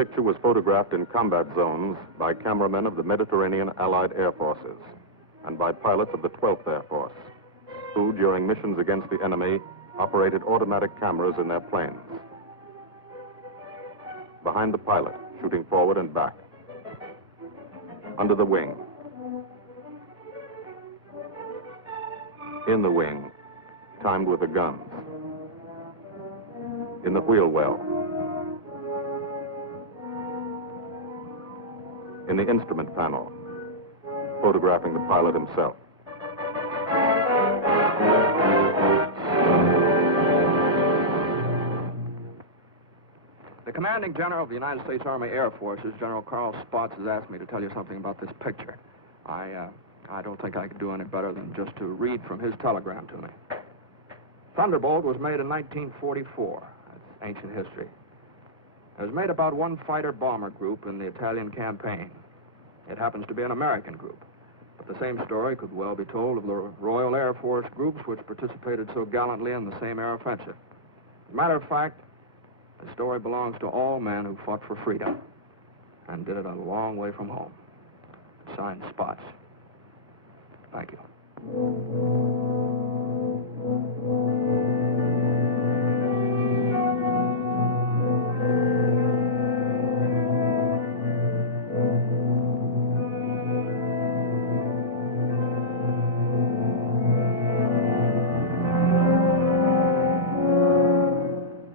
picture was photographed in combat zones by cameramen of the Mediterranean Allied Air Forces and by pilots of the 12th Air Force, who, during missions against the enemy, operated automatic cameras in their planes. Behind the pilot, shooting forward and back. Under the wing. In the wing, timed with the guns. In the wheel well. In the instrument panel, photographing the pilot himself. The commanding general of the United States Army Air Forces, General Carl Spaatz, has asked me to tell you something about this picture. I don't think I could do any better than just to read from his telegram to me. Thunderbolt was made in 1944. That's ancient history. It was made about one fighter-bomber group in the Italian campaign. It happens to be an American group. But the same story could well be told of the Royal Air Force groups which participated so gallantly in the same air offensive. As a matter of fact, the story belongs to all men who fought for freedom and did it a long way from home. Signed, Spaatz. Thank you.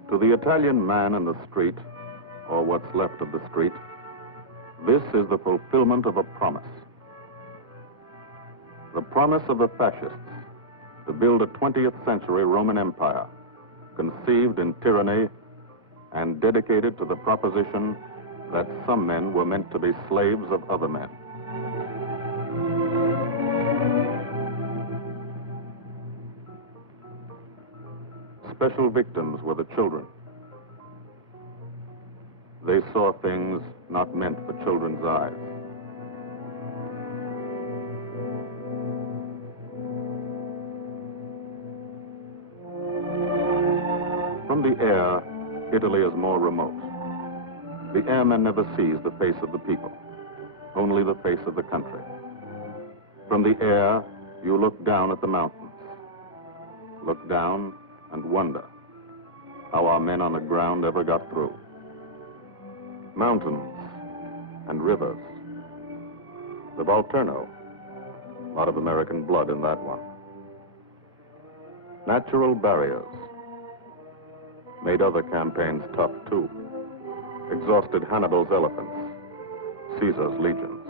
To the Italian man in the street, or what's left of the street, this is the fulfillment of a promise. The promise of the fascists to build a 20th century Roman Empire, conceived in tyranny and dedicated to the proposition that some men were meant to be slaves of other men. Special victims were the children. They saw things not meant for children's eyes. From the air, Italy is more remote. The airman never sees the face of the people, only the face of the country. From the air, you look down at the mountains. Look down and wonder how our men on the ground ever got through. Mountains and rivers. The Volturno, a lot of American blood in that one. Natural barriers made other campaigns tough too. Exhausted Hannibal's elephants, Caesar's legions.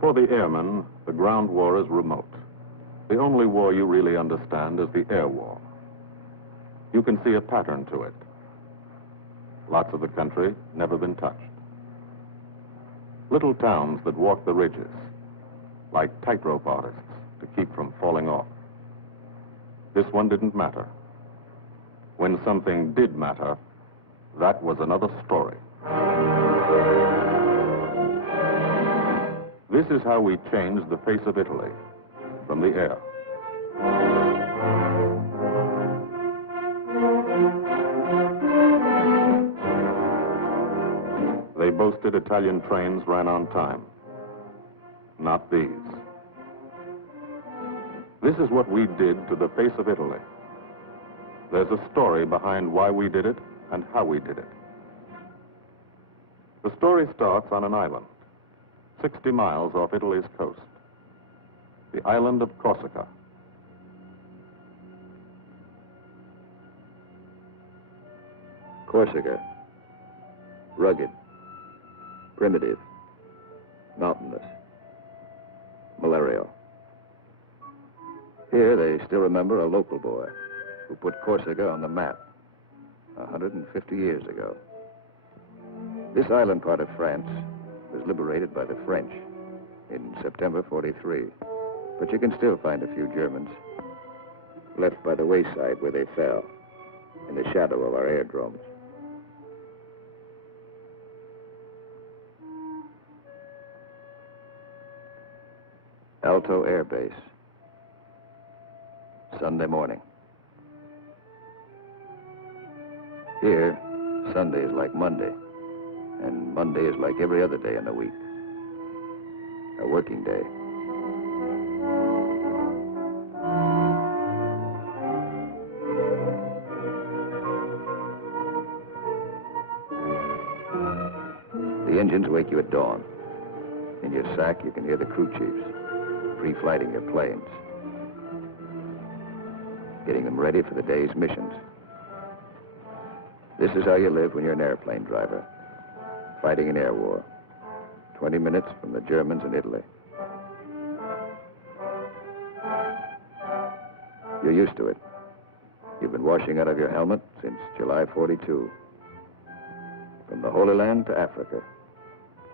For the airmen, the ground war is remote. The only war you really understand is the air war. You can see a pattern to it. Lots of the country never been touched. Little towns that walk the ridges, like tightrope artists to keep from falling off. This one didn't matter. When something did matter, that was another story. This is how we changed the face of Italy. From the air. They boasted Italian trains ran on time. Not these. This is what we did to the face of Italy. There's a story behind why we did it and how we did it. The story starts on an island, 60 miles off Italy's coast. The island of Corsica. Corsica. Rugged. Primitive. Mountainous. Malarial. Here they still remember a local boy who put Corsica on the map 150 years ago. This island part of France was liberated by the French in September 43. But you can still find a few Germans left by the wayside where they fell, in the shadow of our aerodromes. Alto Air Base. Sunday morning. Here, Sunday is like Monday, and Monday is like every other day in the week. A working day. The engines wake you at dawn. In your sack, you can hear the crew chiefs pre-flighting your planes, getting them ready for the day's missions. This is how you live when you're an airplane driver, fighting an air war, 20 minutes from the Germans in Italy. You're used to it. You've been washing out of your helmet since July 42. From the Holy Land to Africa,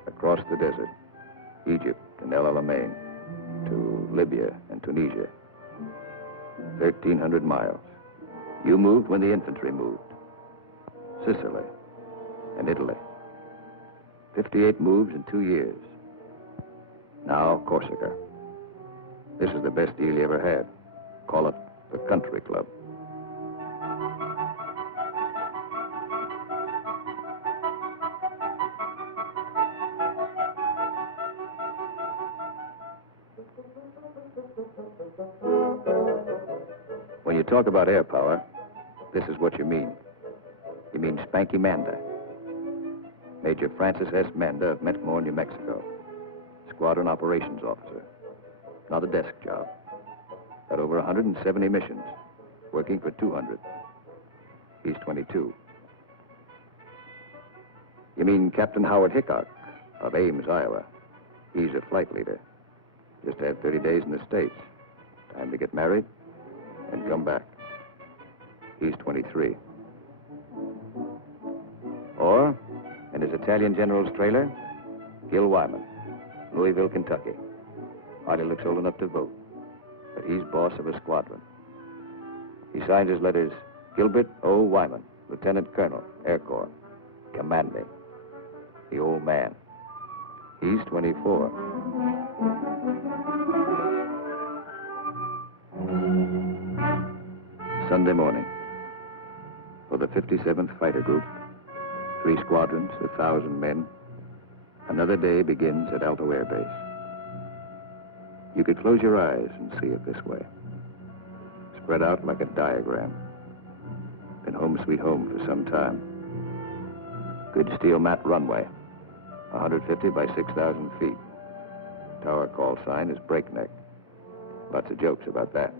across the desert, Egypt and El Alamein, to Libya and Tunisia. 1,300 miles. You moved when the infantry moved. Sicily and Italy. 58 moves in 2 years. Now, Corsica. This is the best deal you ever had. Call it the country club. When you talk about air power, this is what you mean. You mean Spanky Manda. Major Francis S. Manda of Metmore, New Mexico. Squadron operations officer. Not a desk job. Got over 170 missions, working for 200. He's 22. You mean Captain Howard Hickok of Ames, Iowa. He's a flight leader. Just had 30 days in the States. Time to get married and come back. He's 23. Or, in his Italian general's trailer, Gil Wyman, Louisville, Kentucky. Hardly looks old enough to vote, but he's boss of a squadron. He signs his letters, Gilbert O. Wyman, Lieutenant Colonel, Air Corps, commanding. The old man. He's 24. Sunday morning. For the 57th Fighter Group, 3 squadrons, 1,000 men, another day begins at Alto Air Base. You could close your eyes and see it this way. Spread out like a diagram. Been home sweet home for some time. Good steel mat runway, 150 by 6,000 feet. Tower call sign is breakneck. Lots of jokes about that.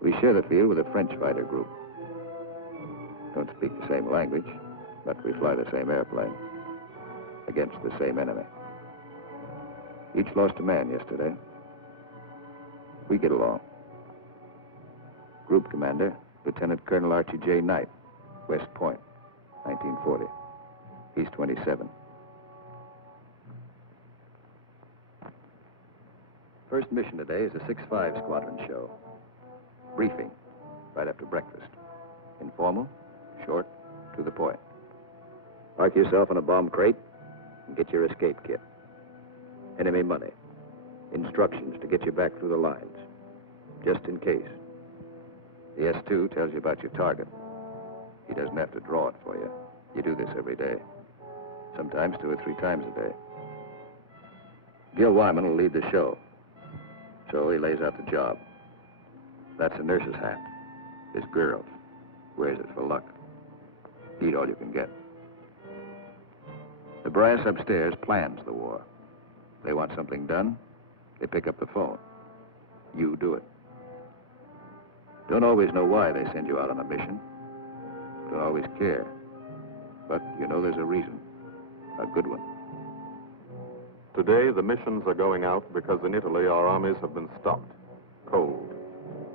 We share the field with a French fighter group. Don't speak the same language, but we fly the same airplane against the same enemy. Each lost a man yesterday. We get along. Group commander, Lieutenant Colonel Archie J. Knight, West Point, 1940. He's 27. First mission today is a 6-5 squadron show. Briefing, right after breakfast. Informal, short, to the point. Park yourself in a bomb crate and get your escape kit. Enemy money. Instructions to get you back through the lines, just in case. The S2 tells you about your target. He doesn't have to draw it for you. You do this every day. Sometimes 2 or 3 times a day. Gil Wyman will lead the show. So he lays out the job. That's a nurse's hat. This girl wears it for luck. Eat all you can get. The brass upstairs plans the war. They want something done, they pick up the phone. You do it. Don't always know why they send you out on a mission. Don't always care. But you know there's a reason. A good one. Today, the missions are going out because in Italy, our armies have been stopped, cold,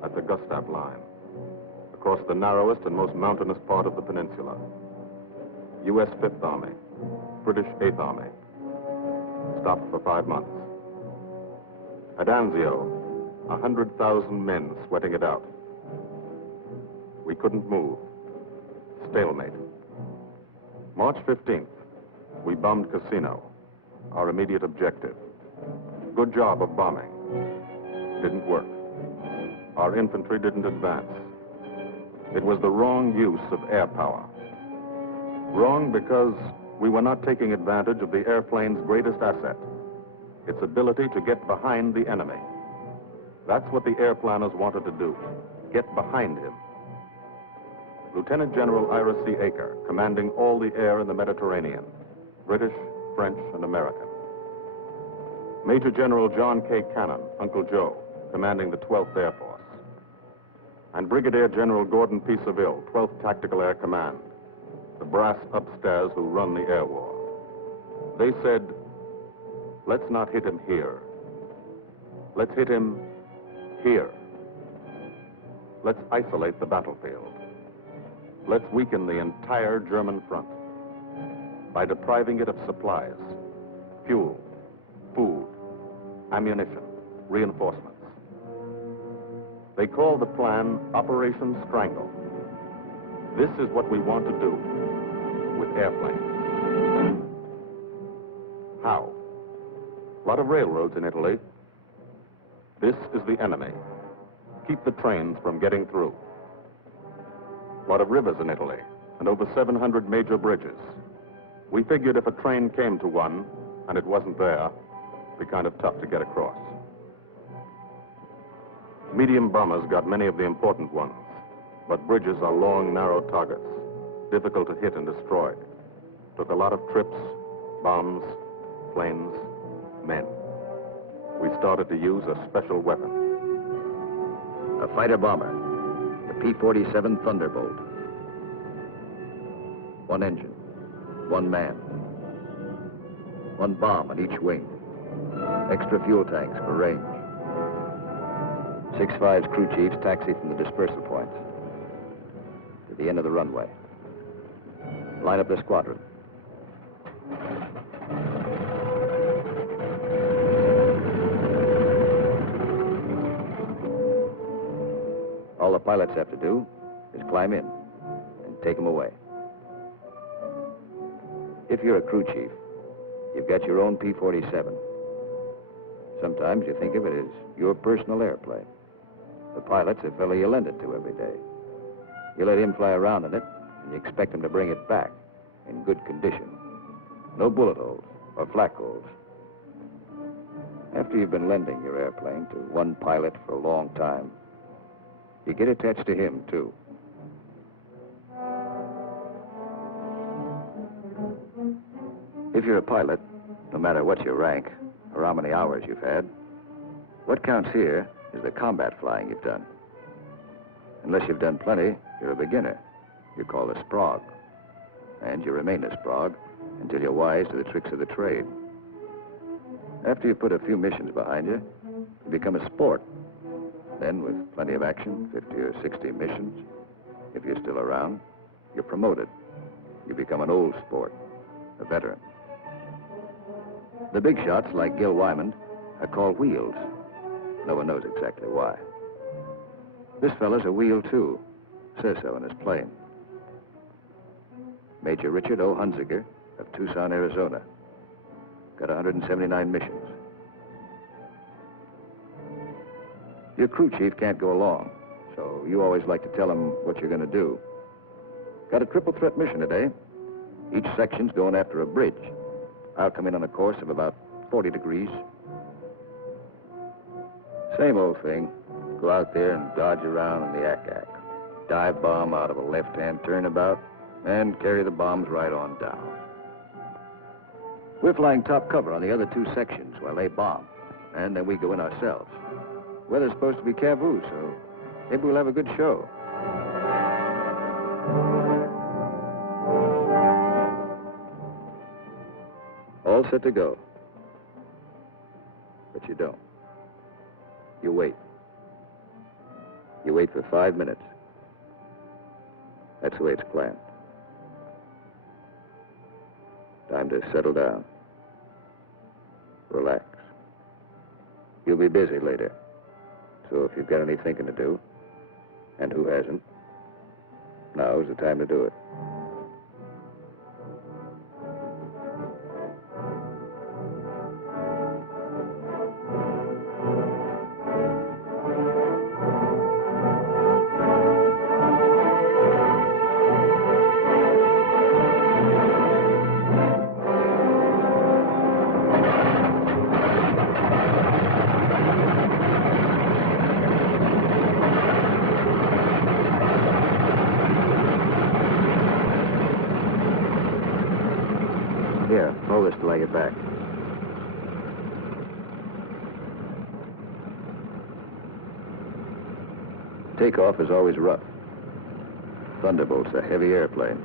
at the Gustav Line, across the narrowest and most mountainous part of the peninsula. U.S. 5th Army, British 8th Army, stopped for 5 months. At Anzio, 100,000 men sweating it out. We couldn't move. Stalemate. March 15th, we bombed Cassino, our immediate objective. Good job of bombing. Didn't work. Our infantry didn't advance. It was the wrong use of air power. Wrong because we were not taking advantage of the airplane's greatest asset, its ability to get behind the enemy. That's what the airplanners wanted to do, get behind him. Lieutenant General Ira C. Aker, commanding all the air in the Mediterranean, British, French, and American. Major General John K. Cannon, Uncle Joe, commanding the 12th Air Force. And Brigadier General Gordon P. Seville, 12th Tactical Air Command, the brass upstairs who run the air war. They said, let's not hit him here. Let's hit him here. Let's isolate the battlefield. Let's weaken the entire German front by depriving it of supplies, fuel, food, ammunition, reinforcements. They call the plan Operation Strangle. This is what we want to do with airplanes. How? A lot of railroads in Italy. This is the enemy. Keep the trains from getting through. A lot of rivers in Italy, and over 700 major bridges. We figured if a train came to one, and it wasn't there, it'd be kind of tough to get across. Medium bombers got many of the important ones, but bridges are long, narrow targets, difficult to hit and destroy. Took a lot of trips, bombs, planes, men. We started to use a special weapon. A fighter bomber, the P-47 Thunderbolt. One engine, one man, one bomb on each wing, extra fuel tanks for range. 6-5's crew chiefs taxi from the dispersal points to the end of the runway. Line up the squadron. All the pilots have to do is climb in and take them away. If you're a crew chief, you've got your own P-47. Sometimes you think of it as your personal airplane. The pilot's a fellow you lend it to every day. You let him fly around in it, and you expect him to bring it back in good condition. No bullet holes or flak holes. After you've been lending your airplane to one pilot for a long time, you get attached to him, too. If you're a pilot, no matter what your rank or how many hours you've had, what counts here is the combat flying you've done. Unless you've done plenty, you're a beginner. You're called a sprog. And you remain a sprog until you're wise to the tricks of the trade. After you've put a few missions behind you, you become a sport. Then, with plenty of action, 50 or 60 missions, if you're still around, you're promoted. You become an old sport, a veteran. The big shots, like Gil Wyman, are called wheels. No one knows exactly why. This fella's a wheel, too. Says so in his plane. Major Richard O. Hunziker of Tucson, Arizona. Got 179 missions. Your crew chief can't go along, so you always like to tell him what you're going to do. Got a triple threat mission today. Each section's going after a bridge. I'll come in on a course of about 40 degrees. Same old thing. Go out there and dodge around in the ack-ack. Dive bomb out of a left-hand turnabout and carry the bombs right on down. We're flying top cover on the other two sections while they bomb, and then we go in ourselves. Weather's supposed to be cavou, so maybe we'll have a good show. All set to go. But you don't. You wait. You wait for 5 minutes. That's the way it's planned. Time to settle down. Relax. You'll be busy later. So if you've got any thinking to do, and who hasn't, now's the time to do it. Hold this till I get back. Takeoff is always rough. Thunderbolt's a heavy airplane.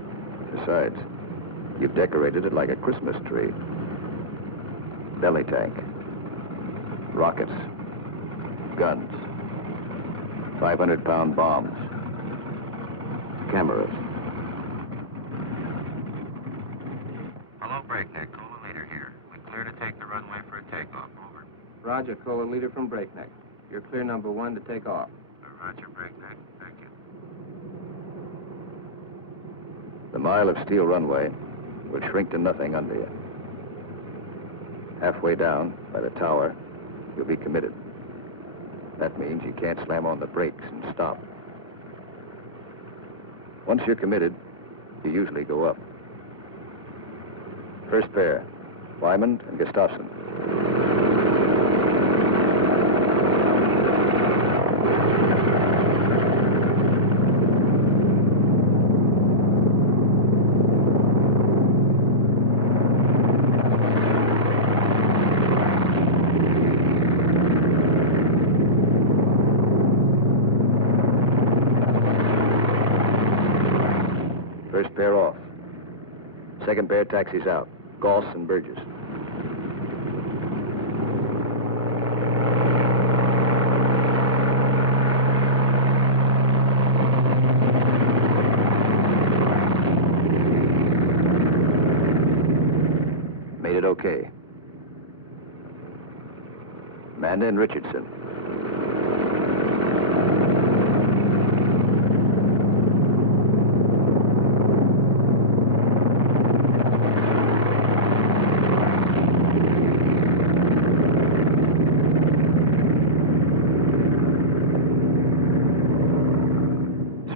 Besides, you've decorated it like a Christmas tree. Belly tank, rockets, guns, 500-pound bombs, cameras. Hello, Breakneck. Cola Leader here. We're clear to take the runway for a takeoff. Over. Roger, Cola Leader from Breakneck. You're clear number 1 to take off. Roger, Breakneck. Thank you. The mile of steel runway will shrink to nothing under you. Halfway down, by the tower, you'll be committed. That means you can't slam on the brakes and stop. Once you're committed, you usually go up. First pair, Wyman and Gustafson. First pair off. Second pair taxis out. Goss and Burgess. Made it okay. Amanda and Richardson.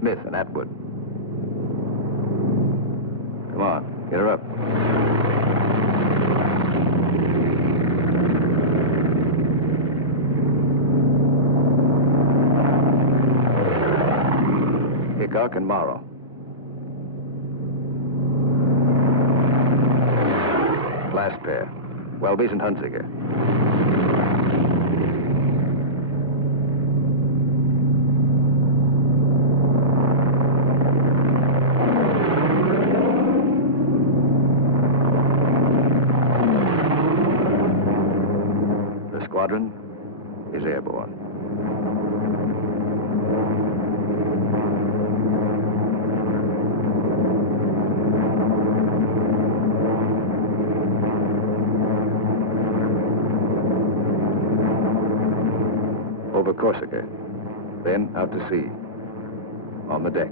Smith and Atwood. Come on, get her up. Hickok and Morrow. Last pair, Welby's and Hunziker. The squadron is airborne. Over Corsica, then out to sea, on the deck.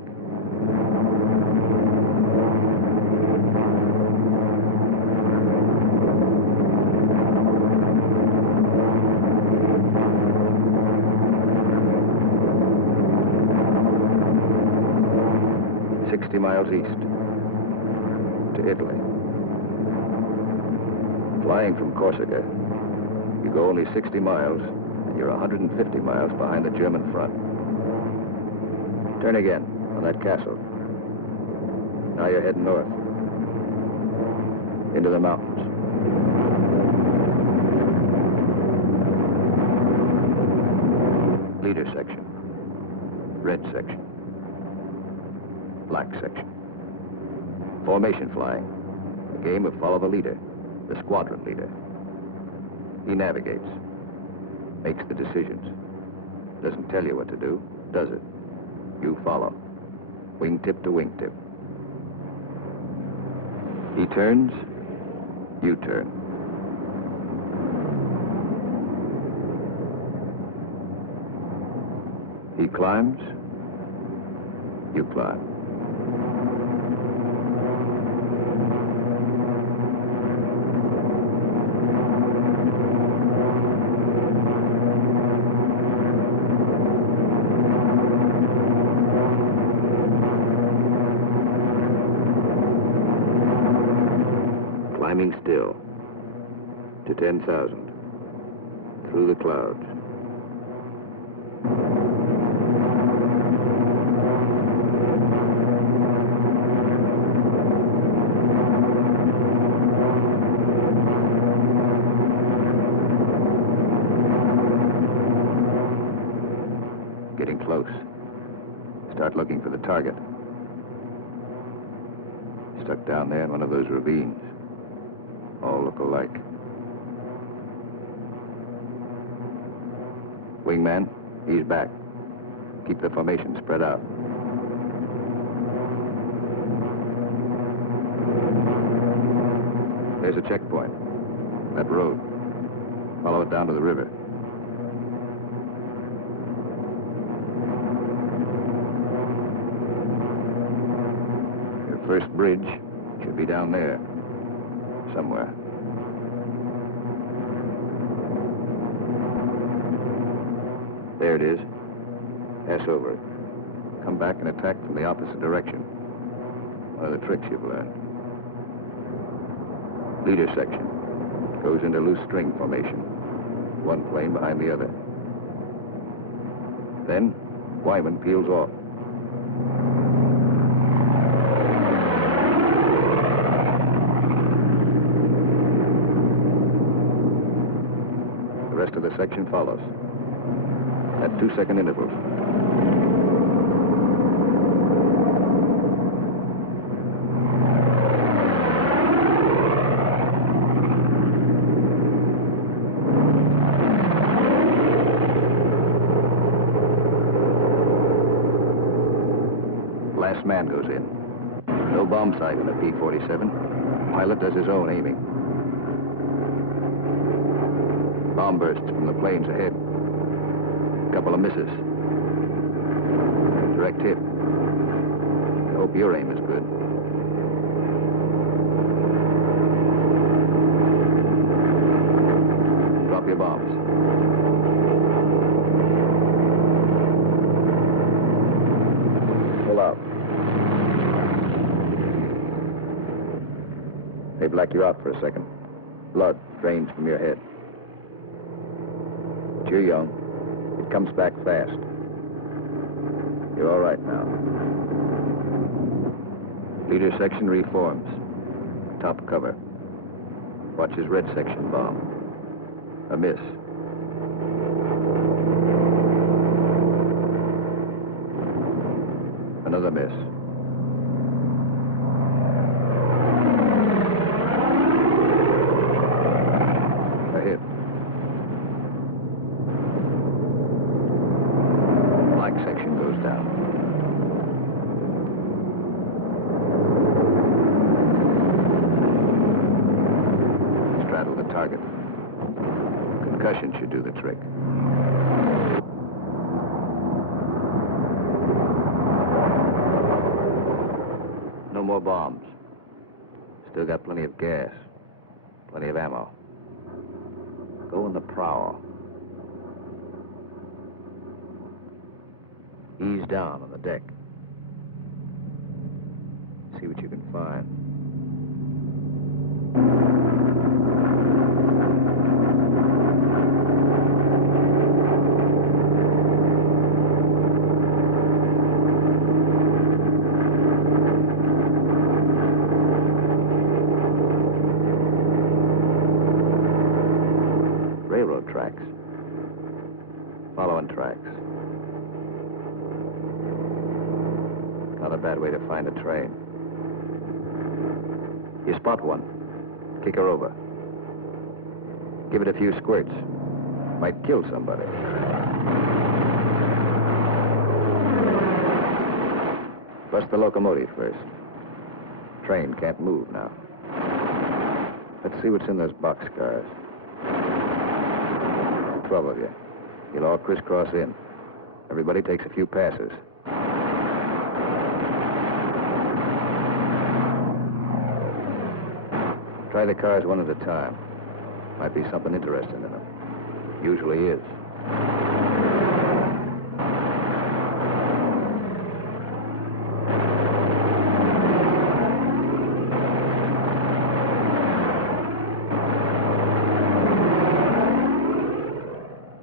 Miles east to Italy. Flying from Corsica, you go only 60 miles and you're 150 miles behind the German front. Turn again on that castle. Now you're heading north into the mountains. Leader section, red section, black section. Formation flying, a game of follow the leader, the squadron leader. He navigates, makes the decisions. Doesn't tell you what to do, does it? You follow, wingtip to wingtip. He turns, you turn. He climbs, you climb. Climbing still to 10,000 through the clouds. Getting close. Start looking for the target. Stuck down there in one of those ravines. All look alike. Wingman, he's back. Keep the formation spread out. There's a checkpoint. That road. Follow it down to the river. Your first bridge should be down there. Somewhere. There it is. Pass over it. Come back and attack from the opposite direction. One of the tricks you've learned. Leader section. Goes into loose string formation. One plane behind the other. Then, Wyman peels off. The rest of the section follows. At 2-second intervals. Last man goes in. No bomb sight in the P-47. Pilot does his own aiming. Bomb bursts from the planes ahead. Couple of misses. Direct hit. I hope your aim is good. Drop your bombs. Pull out. They black you out for a second. Blood drains from your head. But you're young. It comes back fast. You're all right now. Leader section reforms. Top cover. Watch his red section bomb. A miss. Another miss. A hit. Black section goes down. Straddle the target. Concussion should do the trick. No more bombs. Still got plenty of gas. Plenty of ammo. Go in the prow. Ease down on the deck. See what you can find. Railroad tracks. Following tracks. Not a bad way to find a train. You spot one. Kick her over. Give it a few squirts. Might kill somebody. Bust the locomotive first. Train can't move now. Let's see what's in those boxcars. 12 of you. You'll all crisscross in. Everybody takes a few passes. Try the cars one at a time. Might be something interesting in them. Usually is.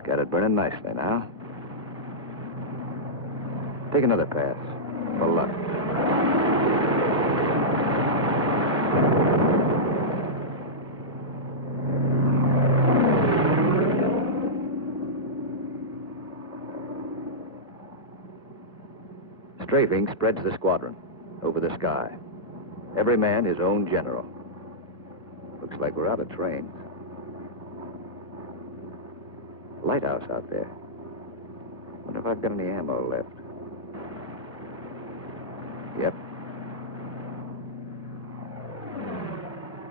Got it burning nicely now. Take another pass. For luck. Strafing spreads the squadron over the sky. Every man his own general. Looks like we're out of trains. Lighthouse out there. Wonder if I've got any ammo left. Yep.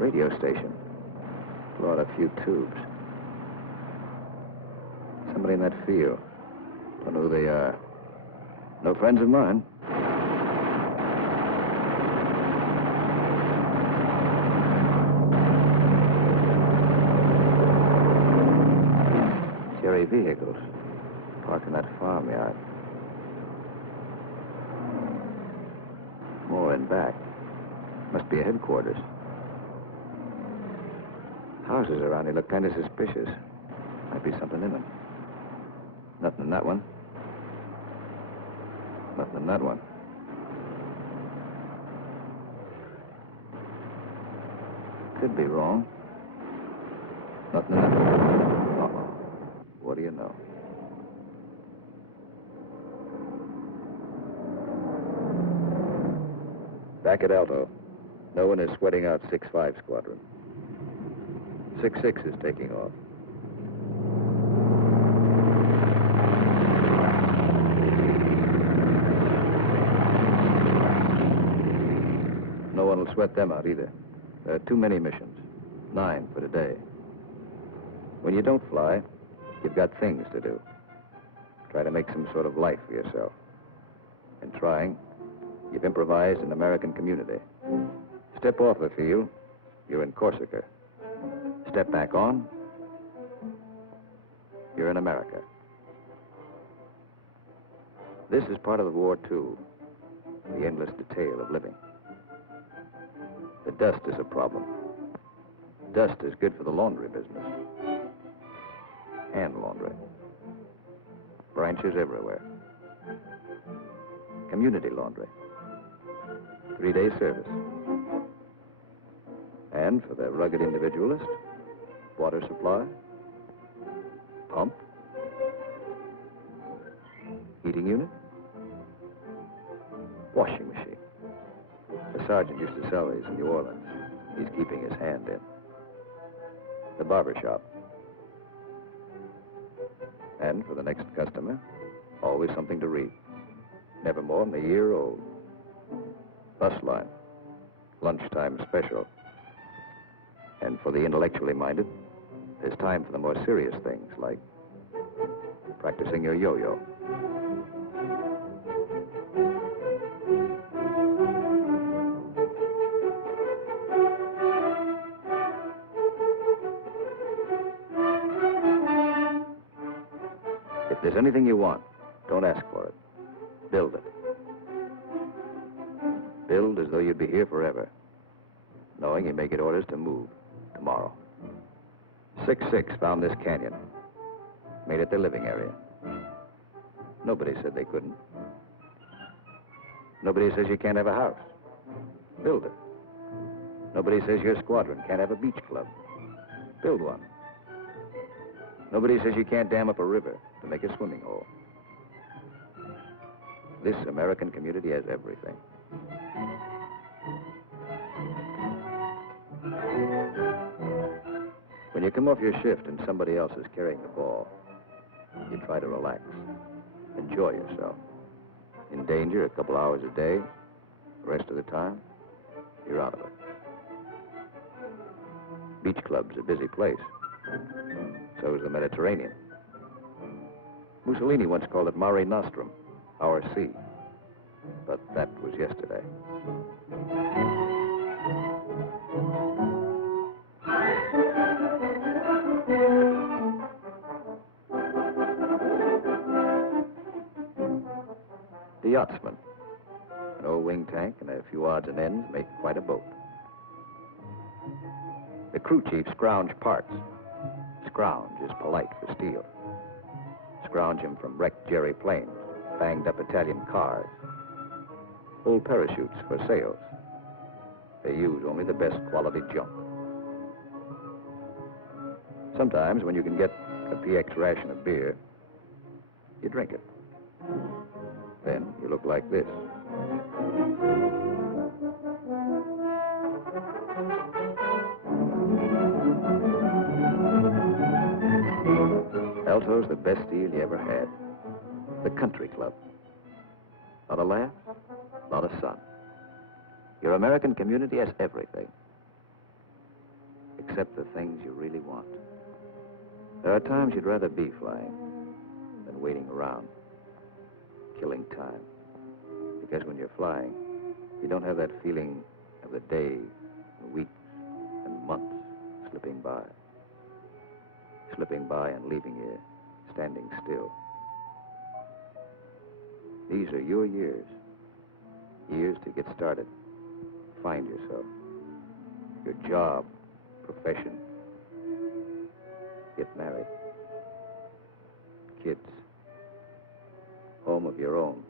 Radio station. Blow out a few tubes. Somebody in that field. Don't know who they are. No friends of mine. Cherry vehicles parked in that farmyard. More in back. Must be a headquarters. Houses around here look kind of suspicious. Might be something in them. Nothing in that one. Nothing in that one. Could be wrong. Nothing in that one. Uh-oh. What do you know? Back at Alto. No one is sweating out 6-5 squadron. 6-6 is taking off. No one will sweat them out either. There are too many missions. 9 for today. When you don't fly, you've got things to do. Try to make some sort of life for yourself. In trying, you've improvised an American community. Step off the field, you're in Corsica. Step back on, you're in America. This is part of the war, too. The endless detail of living. The dust is a problem. Dust is good for the laundry business. Hand laundry. Branches everywhere. Community laundry. 3-day service. And for the rugged individualist, water supply, pump, heating unit, washing machine. The sergeant used to sell these in New Orleans. He's keeping his hand in. The barber shop. And for the next customer, always something to read. Never more than a year old. Bus line. Lunchtime special. And for the intellectually minded, there's time for the more serious things, like practicing your yo-yo. If there's anything you want, don't ask for it. Build it. Build as though you'd be here forever, knowing you may get orders to move tomorrow. 6-6 found this canyon, made it their living area. Nobody said they couldn't. Nobody says you can't have a house. Build it. Nobody says your squadron can't have a beach club. Build one. Nobody says you can't dam up a river to make a swimming hole. This American community has everything. When you come off your shift and somebody else is carrying the ball, you try to relax, enjoy yourself. In danger a couple hours a day, the rest of the time, you're out of it. Beach club's a busy place. So is the Mediterranean. Mussolini once called it Mare Nostrum, our sea. But that was yesterday. The yachtsman. An old wing tank and a few odds and ends make quite a boat. The crew chief scrounge parts. Scrounge is polite for steel. Scrounge him from wrecked Jerry planes, banged up Italian cars, old parachutes for sails. They use only the best quality junk. Sometimes when you can get a PX ration of beer, you drink it. Then you you look like this. Alto's the best deal you ever had. The country club. Not a laugh, not a son. Your American community has everything. Except the things you really want. There are times you'd rather be flying than waiting around, killing time. Because when you're flying, you don't have that feeling of the days, and weeks, and months slipping by. Slipping by and leaving you standing still. These are your years. Years to get started. Find yourself. Your job, profession. Get married. Kids. Home of your own.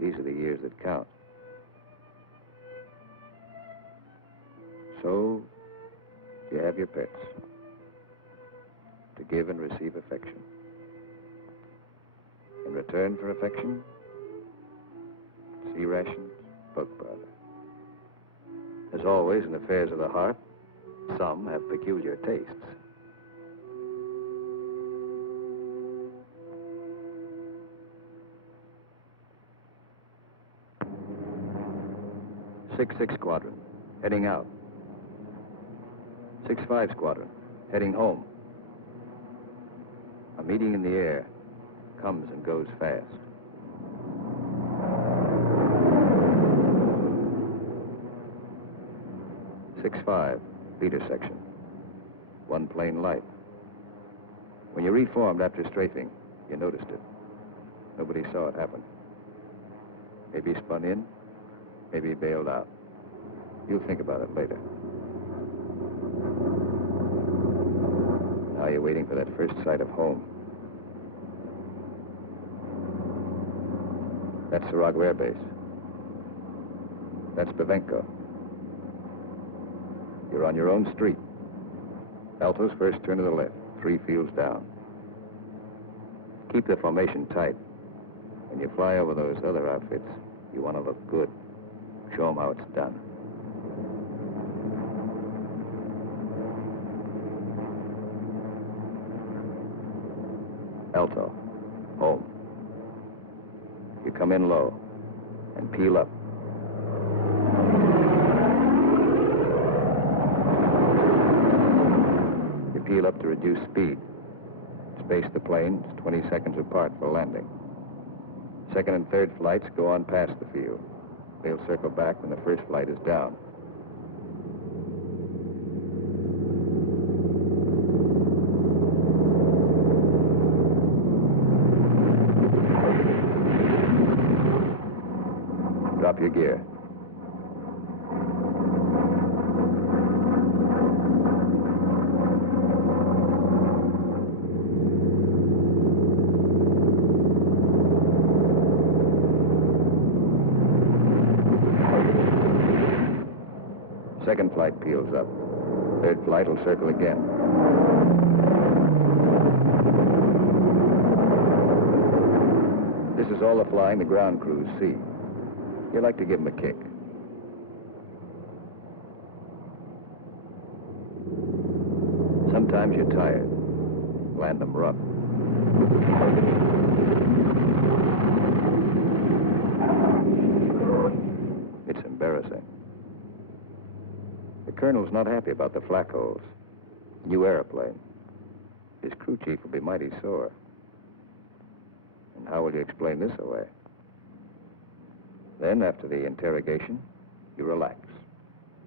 These are the years that count. So, you have your pets. To give and receive affection. In return for affection, sea rations, bug powder. As always in affairs of the heart, some have peculiar tastes. Six Squadron, heading out. 6-5 Squadron, heading home. A meeting in the air comes and goes fast. 6-5, leader section. One plane light. When you reformed after strafing, you noticed it. Nobody saw it happen. Maybe spun in, maybe bailed out. You'll think about it later. Now you're waiting for that first sight of home. That's Sarago Air Base. That's Bavenko. You're on your own street. Alto's first turn to the left, 3 fields down. Keep the formation tight. When you fly over those other outfits, you want to look good. Show them how it's done. Alto, home. You come in low and peel up. You peel up to reduce speed. Space the planes 20 seconds apart for landing. Second and third flights go on past the field. They'll circle back when the first flight is down. Drop your gear. Second flight peels up. Third flight will circle again. This is all the flying the ground crews see. You like to give them a kick. Sometimes you're tired. Land them rough. It's embarrassing. The colonel's not happy about the flak holes. New airplane. His crew chief will be mighty sore. And how will you explain this away? Then, after the interrogation, you relax.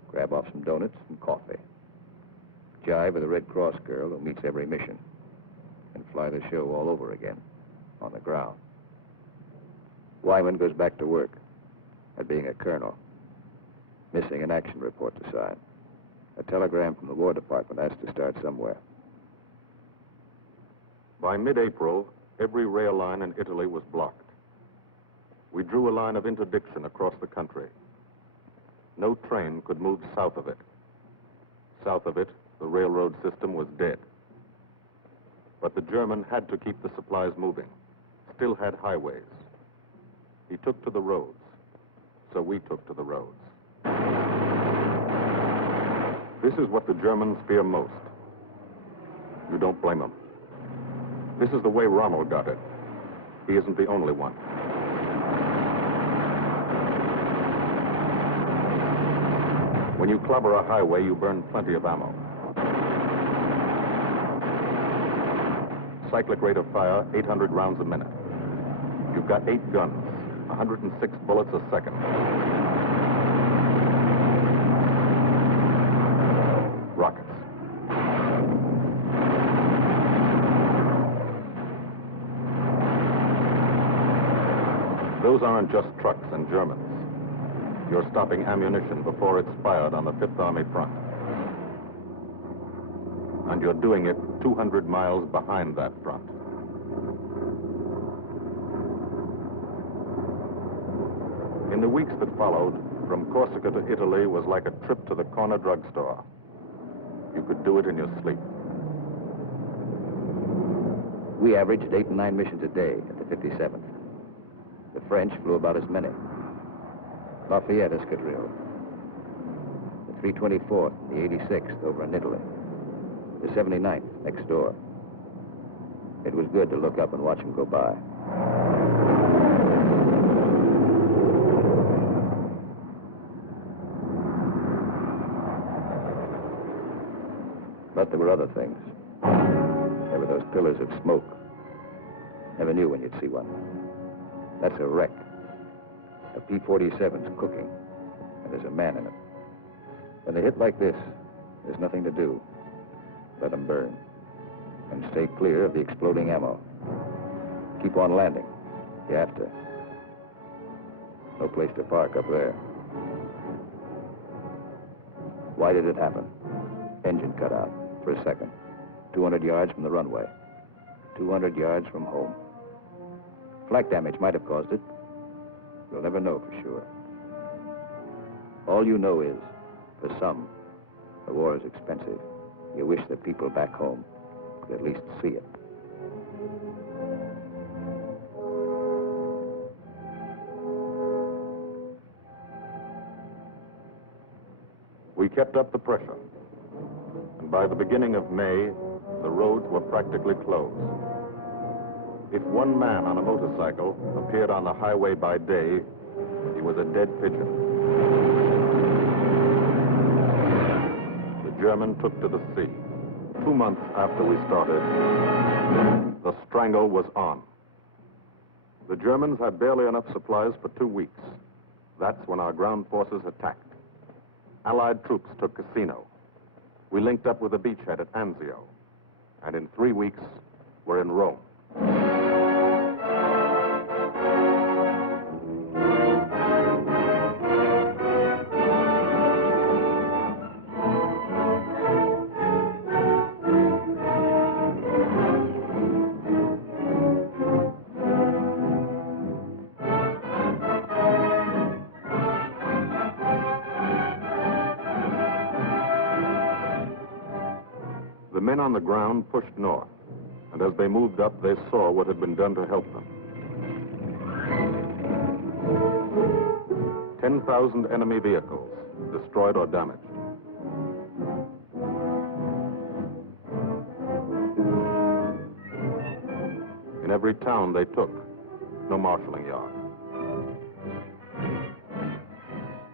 Grab off some donuts and coffee. Jive with a Red Cross girl who meets every mission. And fly the show all over again, on the ground. Wyman goes back to work at being a colonel. Missing an action report to sign. A telegram from the War Department has to start somewhere. By mid-April, every rail line in Italy was blocked. We drew a line of interdiction across the country. No train could move south of it. South of it, the railroad system was dead. But the German had to keep the supplies moving. still had highways. He took to the roads, so we took to the roads. This is what the Germans fear most. You don't blame them. This is the way Rommel got it. He isn't the only one. When you clobber a highway, you burn plenty of ammo. Cyclic rate of fire, 800 rounds a minute. You've got 8 guns, 106 bullets a second. Rockets. Those aren't just trucks and Germans. You're stopping ammunition before it's fired on the Fifth Army front. And you're doing it 200 miles behind that front. In the weeks that followed, from Corsica to Italy was like a trip to the corner drugstore. You could do it in your sleep. We averaged 8 and 9 missions a day at the 57th. The French flew about as many. Lafayette Escadrille, the 324th, the 86th over in Italy, the 79th next door. It was good to look up and watch them go by. But there were other things. There were those pillars of smoke. Never knew when you'd see one. That's a wreck. A P-47's cooking, and there's a man in it. When they hit like this, there's nothing to do. Let them burn. And stay clear of the exploding ammo. Keep on landing. You have to. No place to park up there. Why did it happen? Engine cut out for a second. 200 yards from the runway. 200 yards from home. Flak damage might have caused it. You'll never know for sure. All you know is, for some, the war is expensive. You wish the people back home could at least see it. We kept up the pressure. And by the beginning of May, the roads were practically closed. If one man on a motorcycle appeared on the highway by day, he was a dead pigeon. The German took to the sea. 2 months after we started, the strangle was on. The Germans had barely enough supplies for 2 weeks. That's when our ground forces attacked. Allied troops took Cassino. We linked up with a beachhead at Anzio. And in 3 weeks, we're in Rome. The men on the ground pushed north, and as they moved up, they saw what had been done to help them. 10,000 enemy vehicles, destroyed or damaged. In every town they took, no marshalling yard.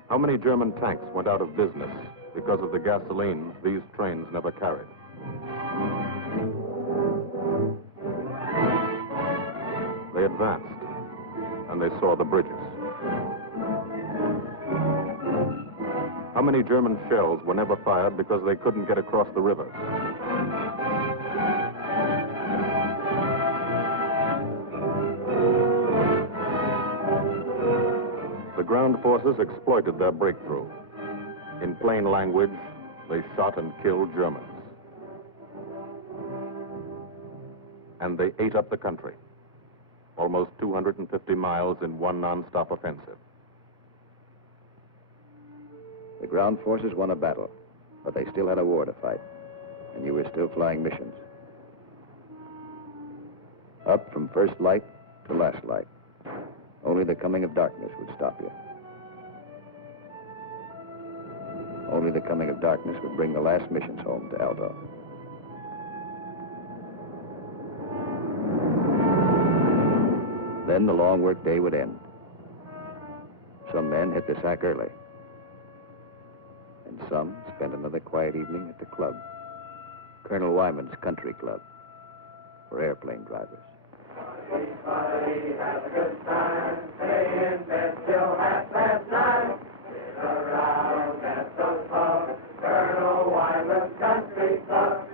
How many German tanks went out of business because of the gasoline these trains never carried? They advanced, and they saw the bridges. How many German shells were never fired because they couldn't get across the rivers? The ground forces exploited their breakthrough. In plain language, they shot and killed Germans. And they ate up the country. Almost 250 miles in one non-stop offensive. The ground forces won a battle, but they still had a war to fight, and you were still flying missions. Up from first light The last light. Only the coming of darkness would stop you. Only the coming of darkness would bring the last missions home to Aldo. Then the long work day would end. Some men hit the sack early. And some spent another quiet evening at the club. Colonel Wyman's Country Club, for airplane drivers. Everybody has a good time, stay in bed till 9:30. Sit around at the pub, Colonel Wyman's Country Club.